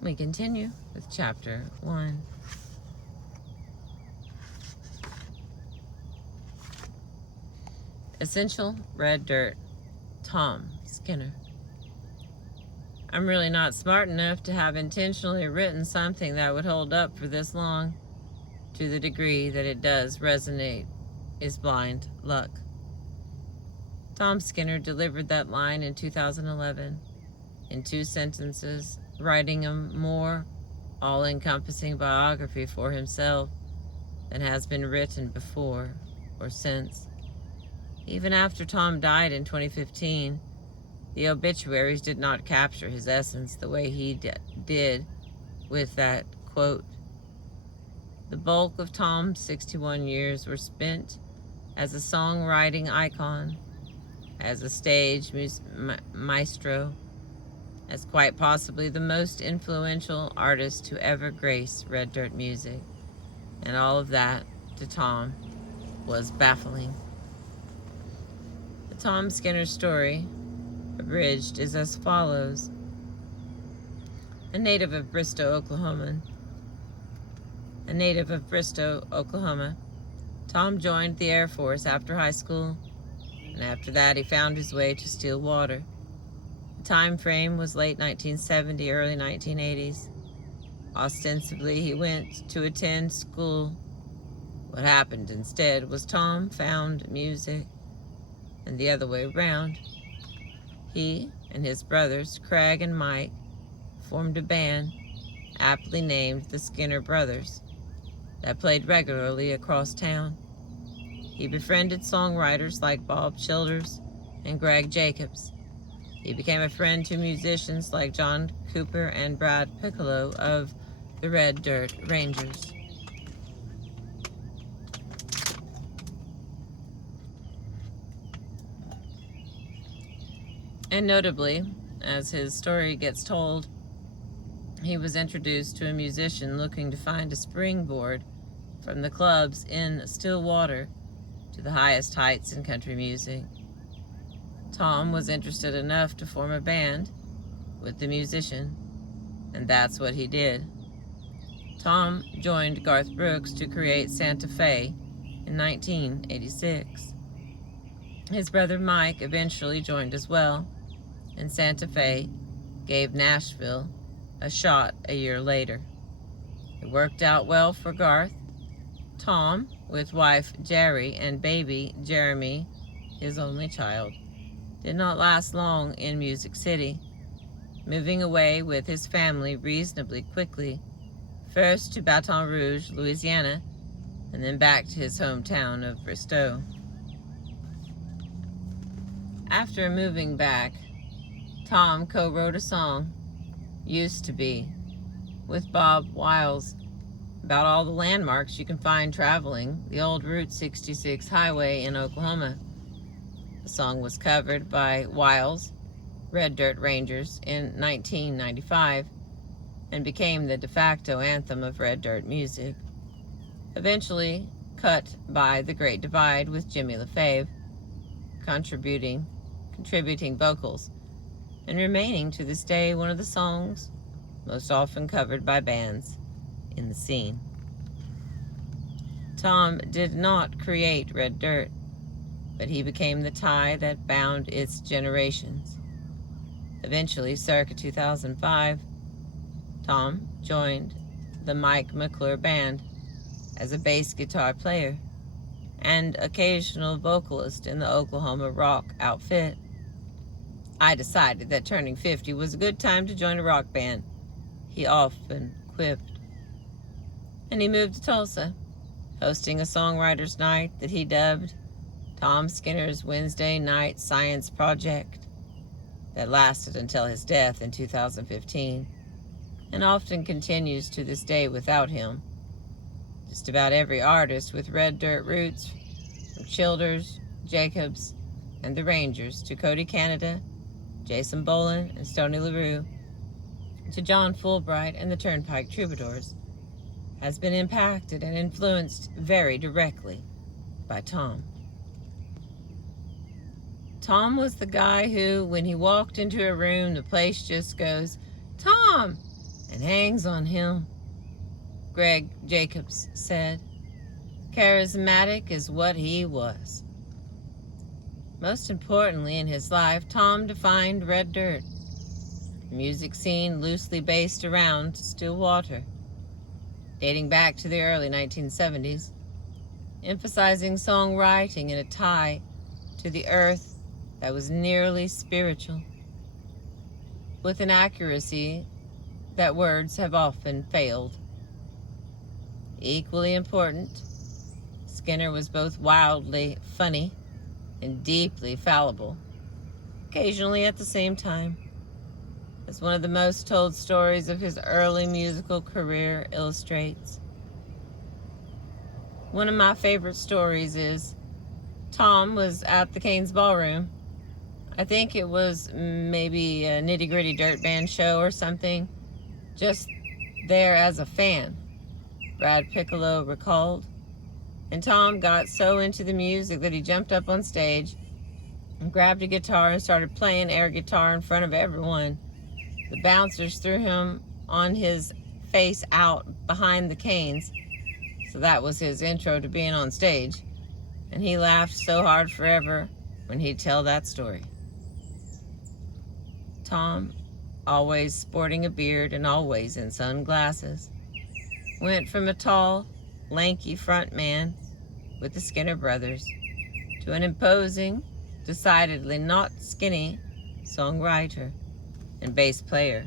We continue with chapter 1. Essential Red Dirt, Tom Skinner. I'm really not smart enough to have intentionally written something that would hold up for this long. To the degree that it does resonate is blind luck. Tom Skinner delivered that line in 2011 in 2 sentences, writing a more all-encompassing biography for himself than has been written before or since. Even after Tom died in 2015, the obituaries did not capture his essence the way he did with that quote. The bulk of Tom's 61 years were spent as a songwriting icon, as a stage maestro, as quite possibly the most influential artist to ever grace Red Dirt music. And all of that, to Tom, was baffling. The Tom Skinner story, abridged, is as follows. A native of Bristow, Oklahoma, Tom joined the Air Force after high school, and after that he found his way to Stillwater. The time frame was late 1970, early 1980s. Ostensibly, he went to attend school. What happened instead was Tom found music, and the other way around. He and his brothers, Craig and Mike, formed a band aptly named the Skinner Brothers that played regularly across town. He befriended songwriters like Bob Childers and Greg Jacobs. He became a friend to musicians like John Cooper and Brad Piccolo of the Red Dirt Rangers. And notably, as his story gets told, he was introduced to a musician looking to find a springboard from the clubs in Stillwater to the highest heights in country music. Tom was interested enough to form a band with the musician, and that's what he did. Tom joined Garth Brooks to create Santa Fe in 1986. His brother Mike eventually joined as well, and Santa Fe gave Nashville a shot a year later. It worked out well for Garth. Tom, with wife Jerry and baby Jeremy, his only child, did not last long in Music City, moving away with his family reasonably quickly, first to Baton Rouge, Louisiana, and then back to his hometown of Bristow. After moving back, Tom co-wrote a song, Used to Be, with Bob Wiles, about all the landmarks you can find traveling the old Route 66 highway in Oklahoma. The song was covered by Wiles' Red Dirt Rangers in 1995 and became the de facto anthem of Red Dirt music, eventually cut by The Great Divide with Jimmy LaFave contributing vocals, and remaining to this day one of the songs most often covered by bands in the scene. Tom did not create Red Dirt, but he became the tie that bound its generations. Eventually, circa 2005, Tom joined the Mike McClure Band as a bass guitar player and occasional vocalist in the Oklahoma rock outfit. I decided that turning 50 was a good time to join a rock band, he often quipped. And he moved to Tulsa, hosting a songwriter's night that he dubbed Tom Skinner's Wednesday Night Science Project, that lasted until his death in 2015, and often continues to this day without him. Just about every artist with Red Dirt roots, from Childers, Jacobs, and the Rangers, to Cody Canada, Jason Boland, and Stoney LaRue, to John Fulbright and the Turnpike Troubadours, has been impacted and influenced very directly by Tom. Tom was the guy who, when he walked into a room, the place just goes, "Tom, and hangs on him, Greg Jacobs said. Charismatic is what he was. Most importantly in his life, Tom defined Red Dirt, a music scene loosely based around Stillwater, dating back to the early 1970s, emphasizing songwriting and a tie to the earth that was nearly spiritual, with an accuracy that words have often failed. Equally important, Skinner was both wildly funny and deeply fallible, occasionally at the same time. As one of the most told stories of his early musical career illustrates. One of my favorite stories is Tom was at the Cain's Ballroom. I think it was maybe a Nitty Gritty Dirt Band show or something, just there as a fan, Brad Piccolo recalled. And Tom got so into the music that he jumped up on stage and grabbed a guitar and started playing air guitar in front of everyone. The bouncers threw him on his face out behind the canes, so that was his intro to being on stage, and he laughed so hard forever when he'd tell that story. Tom, always sporting a beard and always in sunglasses, went from a tall, lanky front man with the Skinner brothers to an imposing, decidedly not skinny songwriter and bass player,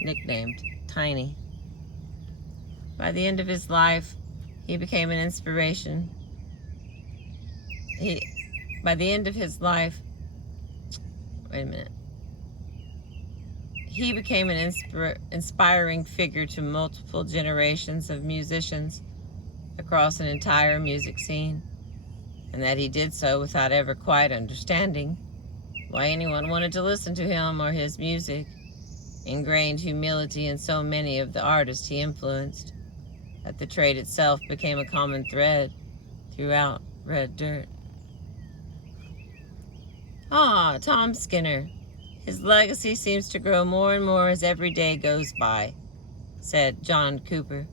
nicknamed Tiny. By the end of his life, he became an inspiration. He became an inspiring figure to multiple generations of musicians across an entire music scene, and that he did so without ever quite understanding why anyone wanted to listen to him or his music. Ingrained humility in so many of the artists he influenced that the trait itself became a common thread throughout Red Dirt. Tom Skinner. His legacy seems to grow more and more as every day goes by, said John Cooper,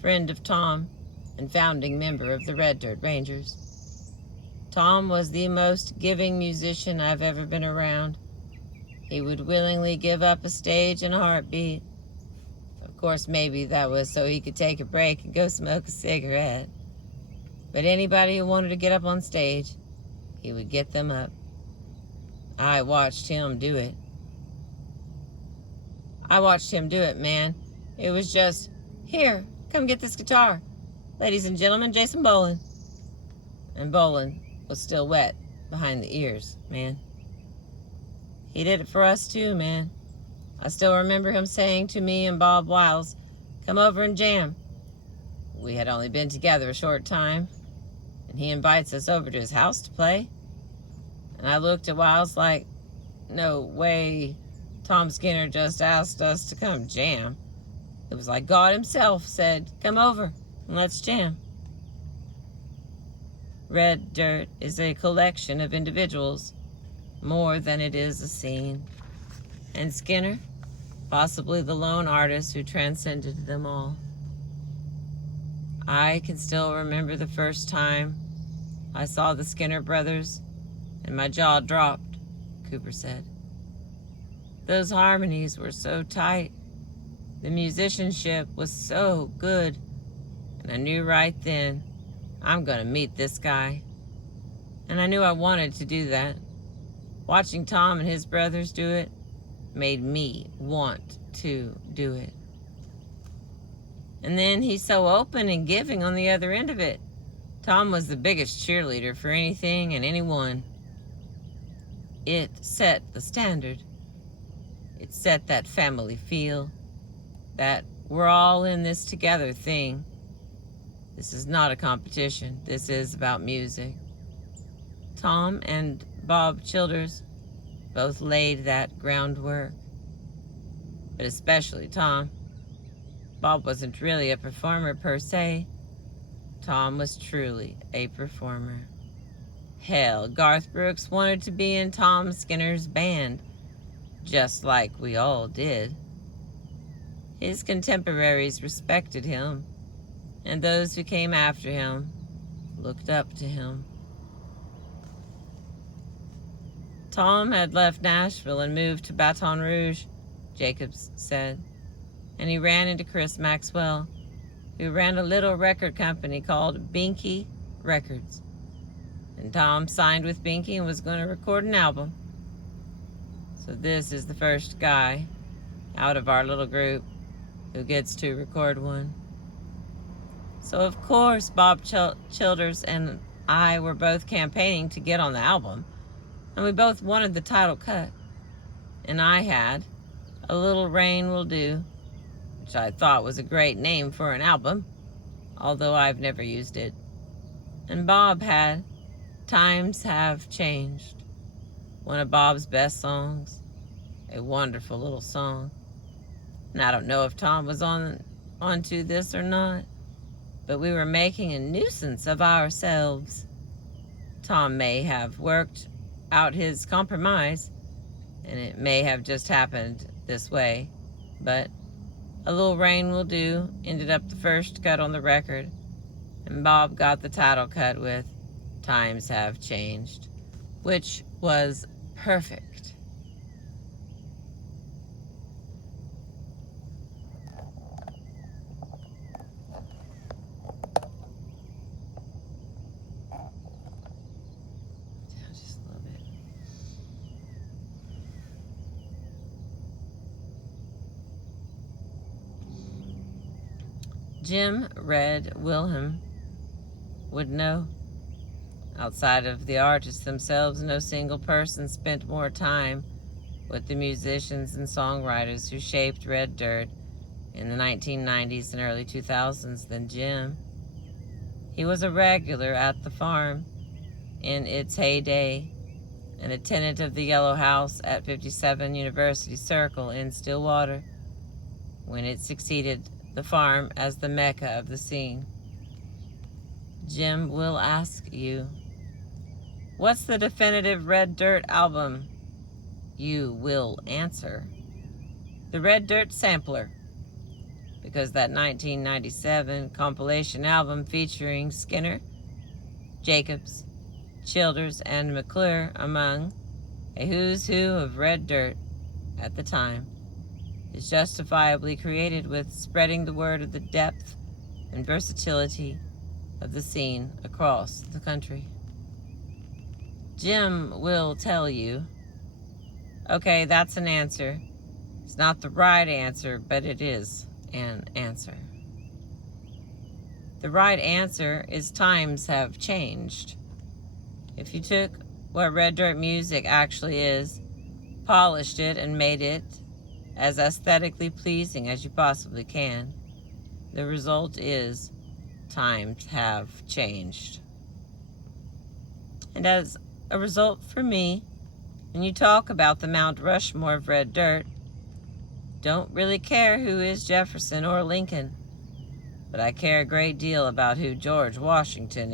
friend of Tom and founding member of the Red Dirt Rangers. Tom was the most giving musician I've ever been around. He would willingly give up a stage in a heartbeat. Of course, maybe that was so he could take a break and go smoke a cigarette. But anybody who wanted to get up on stage, he would get them up. I watched him do it, man. It was just, here, come get this guitar. Ladies and gentlemen, Jason Boland. And Boland was still wet behind the ears, man. He did it for us too, man. I still remember him saying to me and Bob Wiles, come over and jam. We had only been together a short time, and he invites us over to his house to play. And I looked at Wiles like, no way, Tom Skinner just asked us to come jam. It was like God himself said, come over and let's jam. Red Dirt is a collection of individuals more than it is a scene. And Skinner, possibly the lone artist who transcended them all. I can still remember the first time I saw the Skinner brothers and my jaw dropped, Cooper said. Those harmonies were so tight. The musicianship was so good. And I knew right then, I'm going to meet this guy. And I knew I wanted to do that. Watching Tom and his brothers do it made me want to do it. And then he's so open and giving on the other end of it. Tom was the biggest cheerleader for anything and anyone. It set the standard. It set that family feel, that we're all in this together thing. This is not a competition. This is about music. Tom and Bob Childers both laid that groundwork. But especially Tom. Bob wasn't really a performer per se. Tom was truly a performer. Hell, Garth Brooks wanted to be in Tom Skinner's band, just like we all did. His contemporaries respected him, and those who came after him looked up to him. Tom had left Nashville and moved to Baton Rouge, Jacobs said, and he ran into Chris Maxwell, who ran a little record company called Binky Records. And Tom signed with Binky and was going to record an album. So this is the first guy out of our little group who gets to record one. So of course Bob Childers and I were both campaigning to get on the album, and we both wanted the title cut. And I had A Little Rain Will Do, which I thought was a great name for an album, although I've never used it. And Bob had Times Have Changed, one of Bob's best songs, a wonderful little song. And I don't know if Tom was onto this or not, but we were making a nuisance of ourselves. Tom may have worked out his compromise, and it may have just happened this way, but A Little Rain Will Do ended up the first cut on the record, and Bob got the title cut with Times Have Changed, which was perfect. Just a little bit. Jim Red Wilhelm would know. Outside of the artists themselves, no single person spent more time with the musicians and songwriters who shaped Red Dirt in the 1990s and early 2000s than Jim. He was a regular at the farm in its heyday, and a tenant of the Yellow House at 57 University Circle in Stillwater when it succeeded the farm as the mecca of the scene. Jim will ask you, what's the definitive Red Dirt album? You will answer, the Red Dirt Sampler, because that 1997 compilation album featuring Skinner, Jacobs, Childers, and McClure among a who's who of Red Dirt at the time is justifiably created with spreading the word of the depth and versatility of the scene across the country. Jim will tell you, okay, that's an answer. It's not the right answer, but it is an answer. The right answer is Times Have Changed. If you took what Red Dirt music actually is, polished it, and made it as aesthetically pleasing as you possibly can, the result is Times Have Changed. And as a result for me, when you talk about the Mount Rushmore of Red Dirt, don't really care who is Jefferson or Lincoln, but I care a great deal about who George Washington